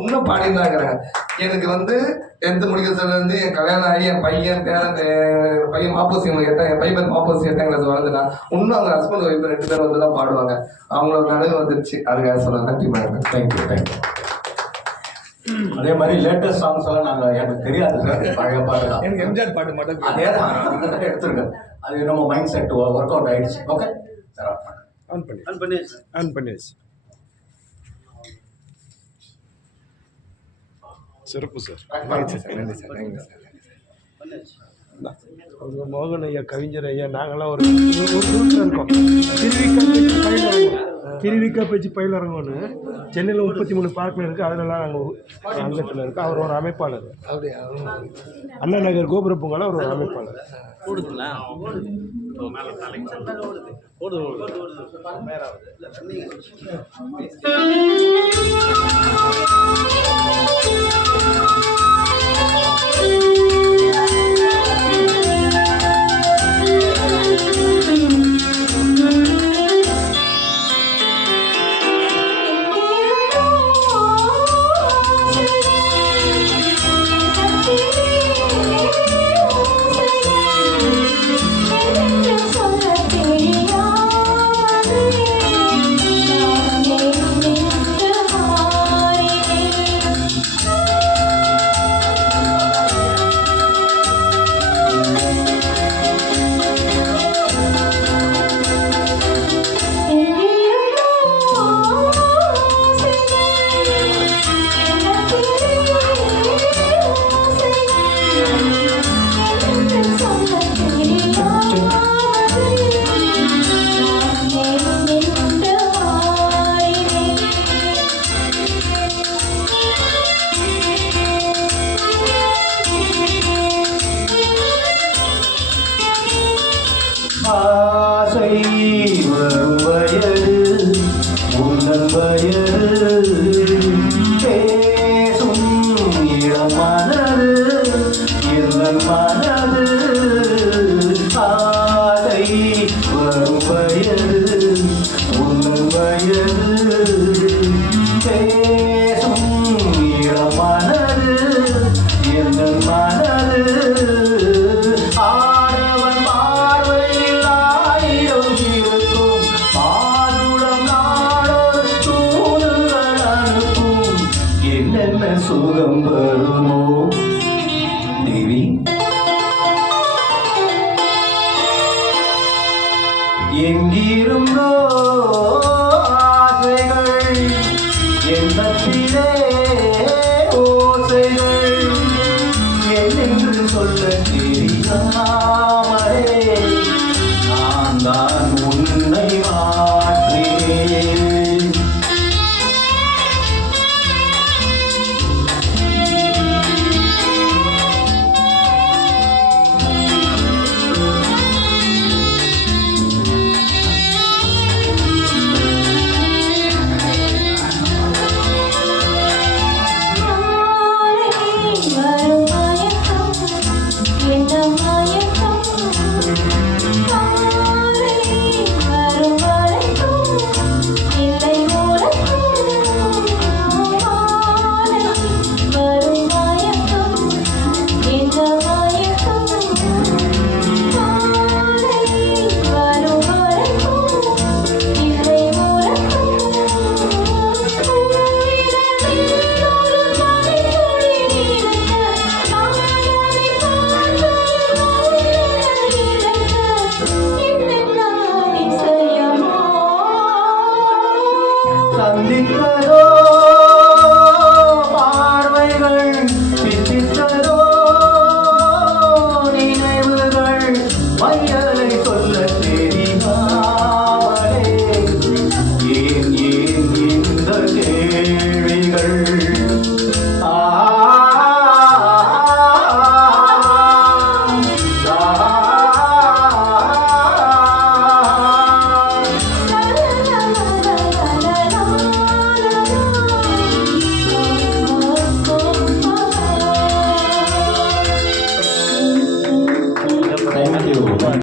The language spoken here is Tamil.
இன்னும் பாடிட்டு இருக்கிறேன். எனக்கு 10th முடிக்கிறதுலேருந்து என் கல்யாணம் ஆகி என் பையன் மாப்போசி கேட்டேன், என் பையன் மாப்போசி 8ஆம் கிளாஸ் வளர்ந்துட்டான். இன்னும் அவங்க ஹஸ்பண்ட் ஒய்ஃப் 2 பேர் தான் பாடுவாங்க. அவங்களோட நடுவு வந்துருச்சு. அதுக்காக சொல்லுவேன். நன்றி மேடம். தேங்க்யூ. அதே மாதிரி லேட்டஸ்ட் சாங்ஸ் எல்லாம் எனக்கு தெரியாது சார். பழைய பாட்டு தான். எனக்கு எம்ஜிஆர் பாட்டு மட்டும் அதே தான் எடுத்துருக்கேன். அது நம்ம மைண்ட் செட் ஒர்க் அவுட் ஆயிடுச்சு. ஓகே சார், ஆன் பண்ணியாச்சு. சிறப்பு சார். நன்றி சார். மோகன் ஐயா, கவிஞர் ஐயா, நாங்களாம் ஒரு ரூட்டில் இருக்கோம். திருவிக்கா பேச்சு பயிலரங்கம்னு சென்னையில் 33 பார்க்கில் இருக்குது. அதிலலாம் நாங்கள் அங்கத்தில் இருக்கோம். அவர் ஒரு அமைப்பாளர். அப்படியா? அண்ணா நகர் கோபுர பூங்கால ஒரு அமைப்பாளர். ஆசை வரும் வயது உன்னன் வயது பேசும் இளம் மனது என் மனது. ஆசை வரும் வயது உன்னன் வயது பேசும் இளம் மனது என் மனது. சுகம் வருமோ தேவி? எங்கிருந்தோ ஆசைகள் எண்ணத்திலே ஓசைகள் என்னென்று சொல்ல தெரியாமலே நான் தான் உன்னை மாற்றினேன். சந்திப்பதோ